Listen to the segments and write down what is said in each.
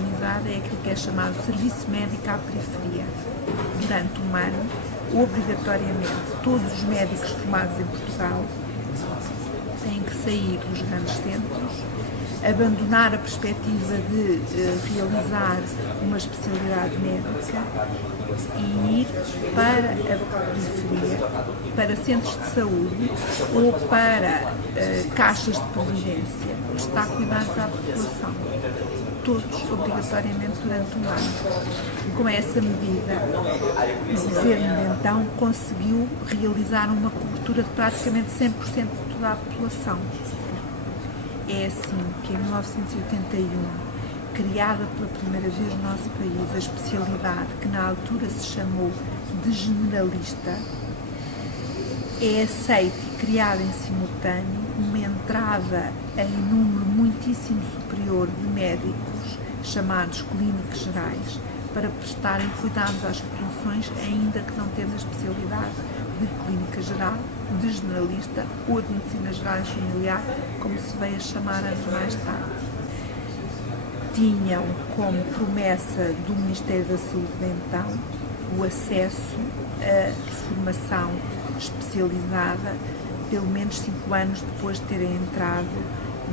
organizada é aquilo que é chamado Serviço Médico à Periferia. Durante um ano, obrigatoriamente, todos os médicos formados em Portugal têm que sair dos grandes centros, abandonar a perspectiva de realizar uma especialidade médica e ir para a periferia, para centros de saúde ou para caixas de previdência, prestar cuidados à população, todos obrigatoriamente durante um ano. E com essa medida, o governo de então conseguiu realizar uma cobertura de praticamente 100% de toda a população. É assim que em 1981, criada pela primeira vez no nosso país a especialidade que na altura se chamou de generalista, é aceita e criada em simultâneo uma entrada em número muitíssimo superior de médicos, chamados clínicos gerais, para prestarem cuidados às populações, ainda que não tendo a especialidade de clínica geral, de generalista ou de medicina geral e familiar, como se veio a chamar anos mais tarde. Tinham como promessa do Ministério da Saúde de então o acesso a formação especializada pelo menos 5 anos depois de terem entrado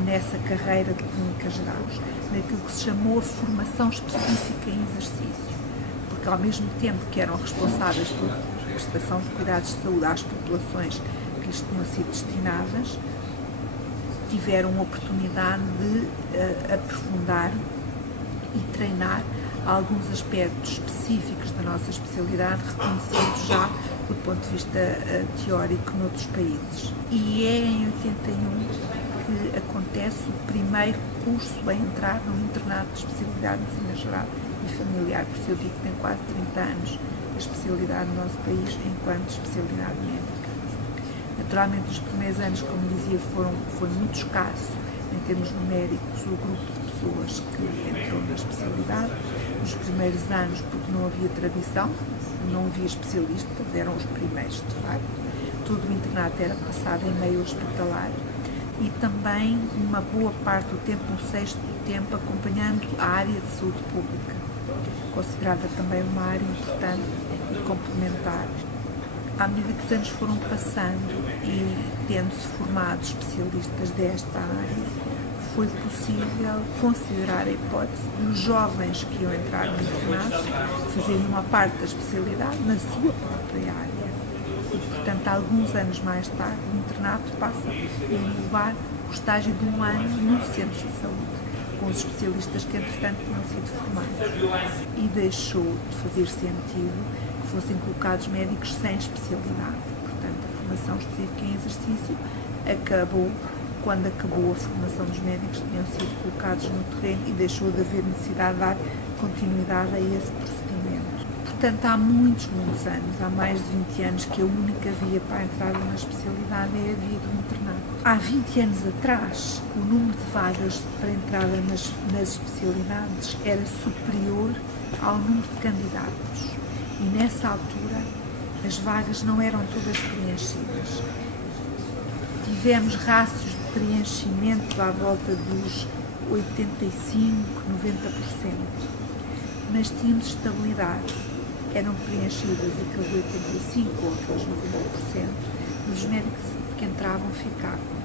nessa carreira de clínica geral, naquilo que se chamou a formação específica em exercício, porque ao mesmo tempo que eram responsáveis pela prestação de cuidados de saúde às populações que lhes tinham sido destinadas, tiveram a oportunidade de aprofundar e treinar alguns aspectos específicos da nossa especialidade, reconhecidos já do ponto de vista teórico noutros países. E é em 81 que acontece o primeiro curso a entrar no internato de especialidade de medicina geral e familiar, por isso eu digo que tem quase 30 anos a especialidade no nosso país enquanto especialidade médica. Naturalmente, os primeiros anos, como dizia, foi muito escasso em termos numéricos o grupo de pessoas que entrou na especialidade. Nos primeiros anos, porque não havia tradição, não havia especialistas, eram os primeiros, de facto. Todo o internato era passado em meio hospitalar e também uma boa parte do tempo, um sexto do tempo, acompanhando a área de saúde pública, considerada também uma área importante e complementar. À medida que os anos foram passando e tendo-se formado especialistas desta área, foi possível considerar a hipótese de os jovens que iam entrar no internato fazerem uma parte da especialidade na sua própria área. E, portanto, alguns anos mais tarde, o internato passa a englobar o estágio de um ano no centro de saúde, com os especialistas que, entretanto, tinham sido formados. E deixou de fazer sentido que fossem colocados médicos sem especialidade. Portanto, a formação específica em exercício acabou quando acabou a formação dos médicos, tinham sido colocados no terreno e deixou de haver necessidade de dar continuidade a esse procedimento. Portanto, há muitos anos, há mais de 20 anos, que a única via para a entrada na especialidade é a via do internato. Há 20 anos atrás, o número de vagas para entrada nas especialidades era superior ao número de candidatos. E nessa altura, as vagas não eram todas preenchidas. Tivemos rácios de preenchimento à volta dos 85%, 90%, mas tínhamos estabilidade. Eram preenchidas aqueles 85% ou aqueles 90%, mas os médicos que entravam ficavam.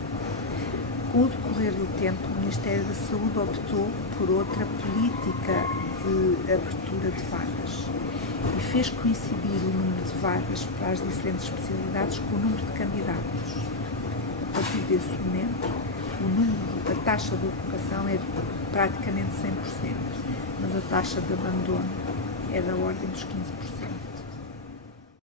Com o decorrer do tempo, o Ministério da Saúde optou por outra política de abertura de vagas e fez coincidir o número de vagas para as diferentes especialidades com o número de candidatos. A partir desse momento, a taxa de ocupação é praticamente 100%, mas a taxa de abandono é da ordem dos 15%.